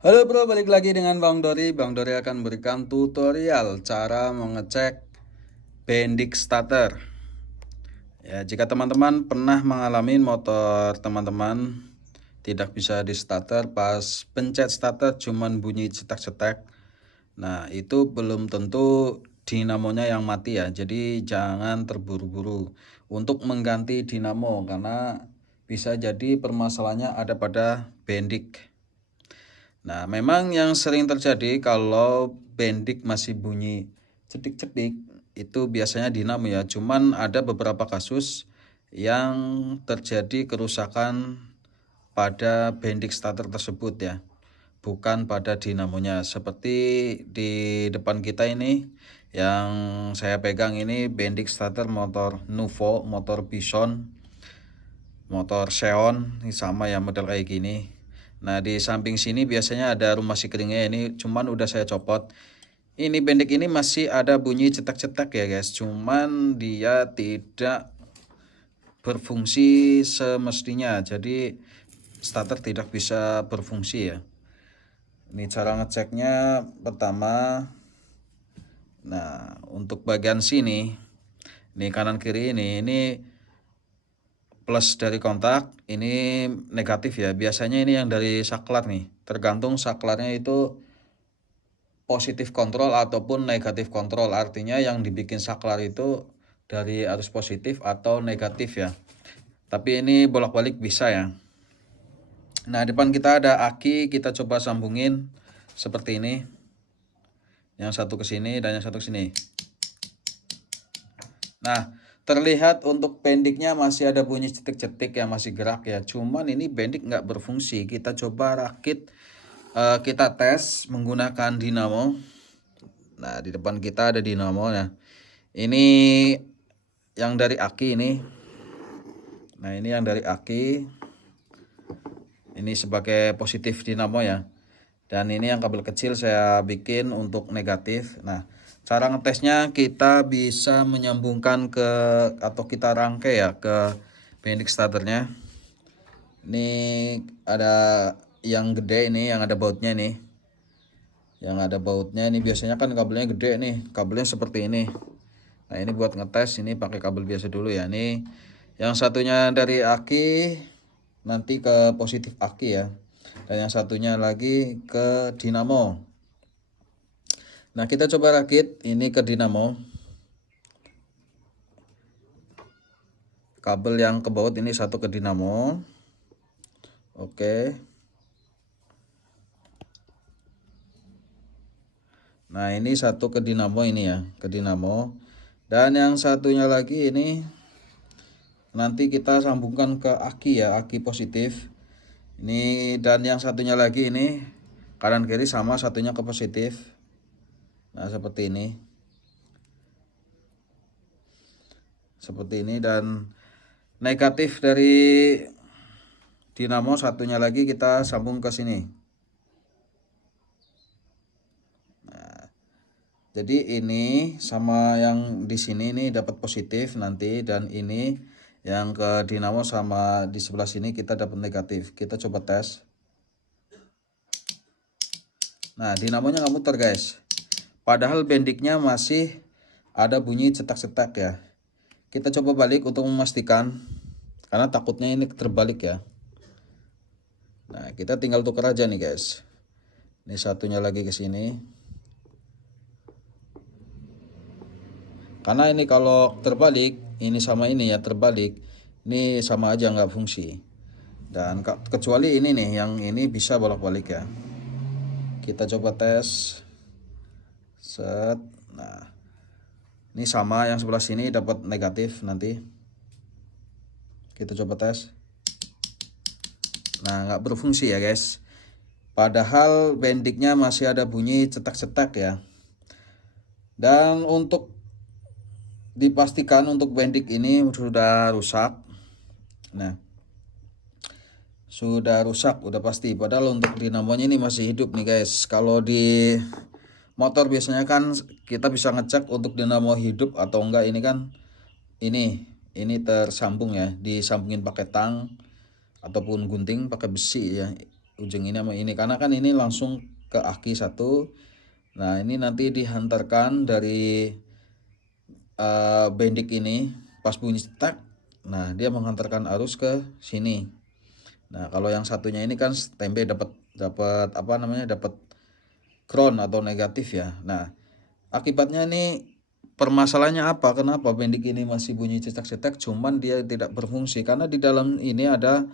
Halo bro, balik lagi dengan Bang Dori. Bang Dori akan berikan tutorial cara mengecek bendik starter. Ya, jika teman-teman pernah mengalami motor teman-teman tidak bisa di starter, pas pencet starter cuman bunyi cetak-cetak. Nah, itu belum tentu dinamonya yang mati ya. Jadi jangan terburu-buru untuk mengganti dinamo karena bisa jadi permasalahannya ada pada bendik. Nah, memang yang sering terjadi kalau bendik masih bunyi cedik-cedik itu biasanya dinamo ya. Cuman ada beberapa kasus yang terjadi kerusakan pada bendik starter tersebut ya, bukan pada dinamonya. Seperti di depan kita ini yang saya pegang ini bendik starter motor Nuvo, motor Bison, motor Xeon, ini sama ya model kayak gini. Nah, di samping sini biasanya ada rumah si keringnya, ini cuman udah saya copot. Ini bendik ini masih ada bunyi cetak-cetak ya guys, cuman dia tidak berfungsi semestinya. Jadi starter tidak bisa berfungsi ya. Ini cara ngeceknya pertama. Nah, untuk bagian sini, ini kanan kiri ini plus dari kontak, ini negatif ya. Biasanya ini yang dari saklar nih. Tergantung saklarnya itu positif kontrol ataupun negatif kontrol. Artinya yang dibikin saklar itu dari arus positif atau negatif ya. Tapi ini bolak-balik bisa ya. Nah, depan kita ada aki, kita coba sambungin seperti ini. Yang satu ke sini dan yang satu ke sini. Nah, terlihat untuk pendiknya masih ada bunyi cetik-cetik yang masih gerak ya. Cuman ini bendik nggak berfungsi. Kita coba rakit, kita tes menggunakan dinamo. Nah, di depan kita ada dinamo ya. Ini yang dari aki ini. Nah, ini yang dari aki. Ini sebagai positif dinamo ya. Dan ini yang kabel kecil saya bikin untuk negatif. Nah, cara ngetesnya kita bisa menyambungkan ke atau kita rangkai ya ke bendik starternya. Ini ada yang gede ini, yang ada bautnya nih. Yang ada bautnya ini biasanya kan kabelnya gede nih, kabelnya seperti ini. Nah, ini buat ngetes ini pakai kabel biasa dulu ya. Ini yang satunya dari aki nanti ke positif aki ya. Dan yang satunya lagi ke dinamo. Nah, kita coba rakit ini ke dinamo. Kabel yang ke baut ini satu ke dinamo. Oke. Nah, ini satu ke dinamo ini ya, ke dinamo. Dan yang satunya lagi ini nanti kita sambungkan ke aki ya, aki positif. Ini dan yang satunya lagi ini kanan kiri sama, satunya ke positif. Nah, seperti ini. Seperti ini dan negatif dari dinamo satunya lagi kita sambung ke sini. Jadi ini sama yang di sini ini dapat positif nanti, dan ini yang ke dinamo sama di sebelah sini kita dapat negatif. Kita coba tes. Nah, dinamonya nggak muter guys. Padahal bendiknya masih ada bunyi cetak-cetak ya. Kita coba balik untuk memastikan karena takutnya ini terbalik ya. Nah, kita tinggal tukar aja nih guys. Ini satunya lagi ke sini. Karena ini kalau terbalik, ini sama ini ya terbalik, ini sama aja nggak fungsi. Dan kecuali ini nih, yang ini bisa bolak-balik ya. Kita coba tes. Set. Nah, ini sama yang sebelah sini dapat negatif nanti. Kita coba tes. Nah, nggak berfungsi ya guys. Padahal bendiknya masih ada bunyi cetak-cetak ya. Dan untuk dipastikan untuk bendik ini sudah rusak. Nah, sudah rusak udah pasti, padahal untuk dinamonya ini masih hidup nih guys. Kalau di motor biasanya kan kita bisa ngecek untuk dinamo hidup atau enggak. Ini kan ini tersambung ya, disambungin pakai tang ataupun gunting pakai besi ya ujung ini sama ini, karena kan ini langsung ke aki satu. Nah ini nanti dihantarkan dari bendik ini pas bunyi cetak. Nah dia menghantarkan arus ke sini. Nah kalau yang satunya ini kan tempe dapat apa namanya, dapat ground atau negatif ya. Nah akibatnya ini permasalahannya apa? Kenapa bendik ini masih bunyi cetak-cetak cuman dia tidak berfungsi? Karena di dalam ini ada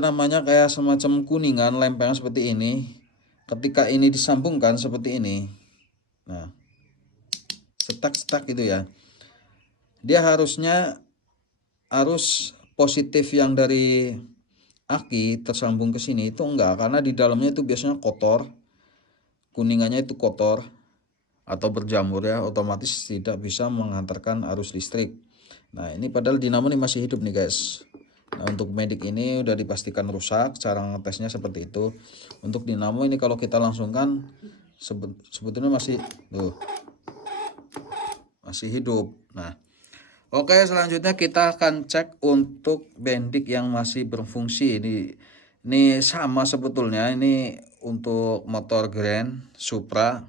namanya kayak semacam kuningan lempengan seperti ini. Ketika ini disambungkan seperti ini, nah cetak-cetak gitu ya, dia harusnya arus positif yang dari aki tersambung ke sini itu enggak, karena di dalamnya itu biasanya kotor, kuningannya itu kotor atau berjamur ya, otomatis tidak bisa menghantarkan arus listrik. Nah ini padahal dinamo ini masih hidup nih guys. Nah untuk medik ini udah dipastikan rusak, cara ngetesnya seperti itu. Untuk dinamo ini kalau kita langsungkan sebetulnya masih masih hidup. Nah oke, selanjutnya kita akan cek untuk bendik yang masih berfungsi. Ini sama sebetulnya, ini untuk motor Grand Supra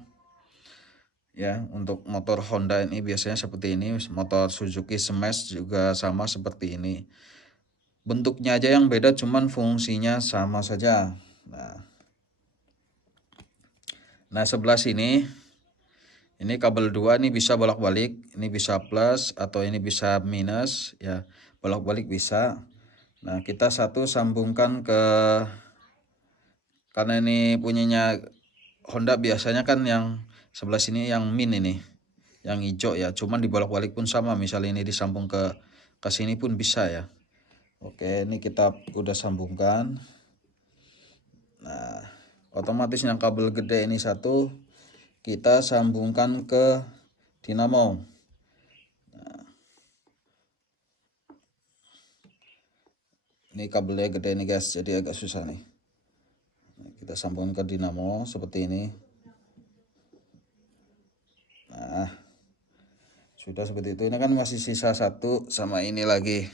ya. Untuk motor Honda ini biasanya seperti ini, motor Suzuki Smash juga sama seperti ini. Bentuknya aja yang beda, cuman fungsinya sama saja. Nah sebelah sini ini kabel 2 ini bisa bolak-balik, ini bisa plus atau ini bisa minus ya, bolak-balik bisa. Nah kita satu sambungkan ke, karena ini punyanya Honda biasanya kan yang sebelah sini yang min ini, yang hijau ya, cuman dibolak-balik pun sama, misalnya ini disambung ke sini pun bisa ya. Oke, ini kita udah sambungkan. Nah otomatis yang kabel gede ini satu kita sambungkan ke dinamo. Ini kabelnya gede nih guys, jadi agak susah nih. Kita sambungkan ke dinamo seperti ini. Nah sudah seperti itu. Ini kan masih sisa satu sama ini lagi.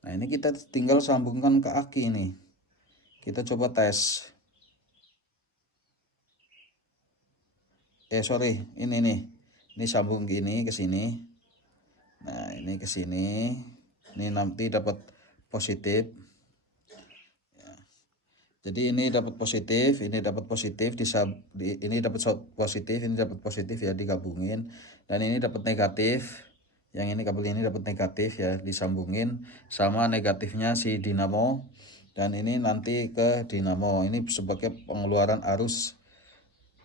Nah ini kita tinggal sambungkan ke aki ini. Kita coba tes. Sorry, ini nih. Ini sambung gini ke sini. Nah ini ke sini. Ini nanti dapat positif. Jadi ini dapat positif, ini dapat positif, ini dapat positif, ini dapat positif ya, digabungin. Dan ini dapat negatif, yang ini kabel ini dapat negatif ya, disambungin sama negatifnya si dinamo. Dan ini nanti ke dinamo, ini sebagai pengeluaran arus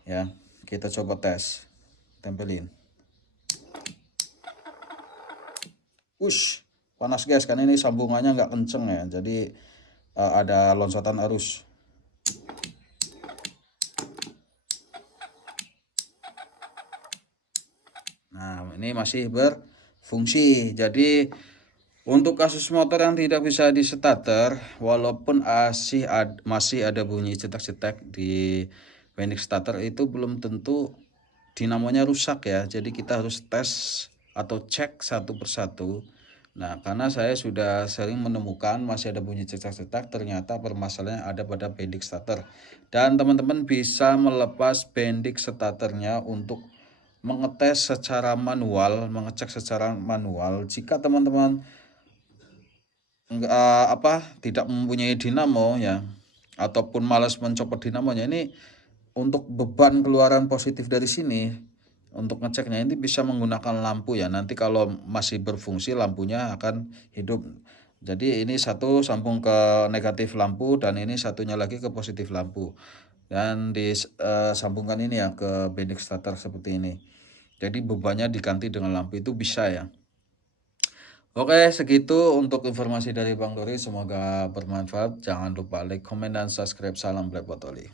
ya. Kita coba tes, tempelin. Panas guys, karena ini sambungannya nggak kenceng ya, jadi ada loncatan arus. Nah ini masih berfungsi. Jadi untuk kasus motor yang tidak bisa di starter, walaupun masih ada bunyi cetak-cetak di bendik starter, itu belum tentu dinamonya rusak ya. Jadi kita harus tes atau cek satu persatu. Nah karena saya sudah sering menemukan masih ada bunyi cetak-cetak, ternyata permasalahannya ada pada bendik starter. Dan teman-teman bisa melepas bendik starternya untuk mengetes secara manual, mengecek secara manual. Jika teman-teman tidak mempunyai dinamo ya, ataupun malas mencopot dinamonya, ini untuk beban keluaran positif dari sini, untuk ngeceknya ini bisa menggunakan lampu ya. Nanti kalau masih berfungsi lampunya akan hidup. Jadi ini satu sambung ke negatif lampu dan ini satunya lagi ke positif lampu, dan disambungkan ini ya ke bendik starter seperti ini. Jadi bebannya diganti dengan lampu, itu bisa ya. Oke, segitu untuk informasi dari Bang Dori. Semoga bermanfaat. Jangan lupa like, komen, dan subscribe. Salam Black Botoli.